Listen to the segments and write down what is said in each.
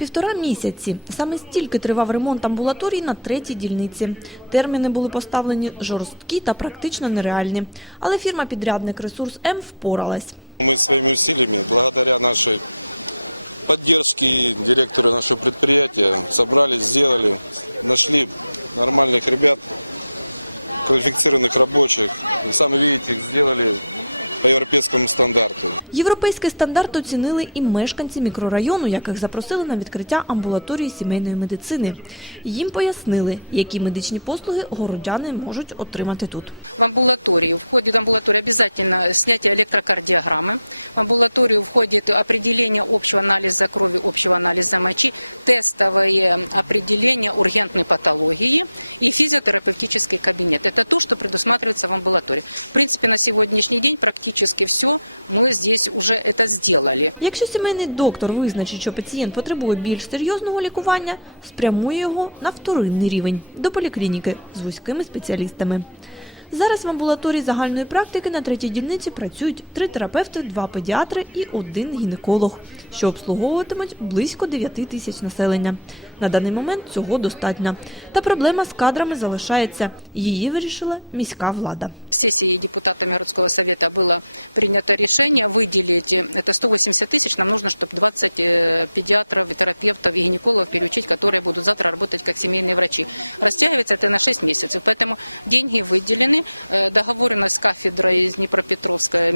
Півтора місяці. Саме стільки тривав ремонт амбулаторій на третій дільниці. Терміни були поставлені жорсткі та практично нереальні. Але фірма-підрядник «Ресурс М» впоралась. Мы своими усилиями, благодаря нашей поддержке и директора нашего предприятия, собрали, сделали, нашли нормальных ребят, квалифицированных рабочих, завели их, сделали по европейскому стандарту. Європейський стандарт оцінили і мешканці мікрорайону, яких запросили на відкриття амбулаторії сімейної медицини. Їм пояснили, які медичні послуги городяни можуть отримати тут. В амбулаторию входит в амбулаторию обязательно снятие электрокардиограммы. В амбулаторию входит определение общего анализа крови, общего анализа мочи, тестовые определения ургентной патологии и физиотерапевтический кабинет. Это то, что предусматривается в амбулатории. В принципе, на сегодняшний день практически все мы здесь уже это сделали. Якщо сімейний доктор визначить, що пацієнт потребує більш серйозного лікування, спрямує його на вторинний рівень до поліклініки з вузькими спеціалістами. Зараз в амбулаторії загальної практики на третій дільниці працюють три терапевти, два педіатри і один гінеколог, що обслуговуватимуть близько 9 тисяч населення. На даний момент цього достатньо. Та проблема з кадрами залишається. Її вирішила міська влада. сессии депутатами городского совета было принято решение выделить э, это 180 тысяч, нам нужно, чтобы 20 э, педиатров, и терапевтов и гинекологов лечить, которые будут завтра работать как семейные врачи. Растягивается это на 6 месяцев, поэтому деньги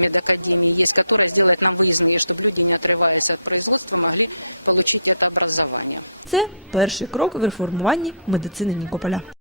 медакадемии есть, которая сделает нам выездные, чтобы люди, не отрываясь от производства, могли получить это образование. Це перший крок в реформуванні медицини Нікополя.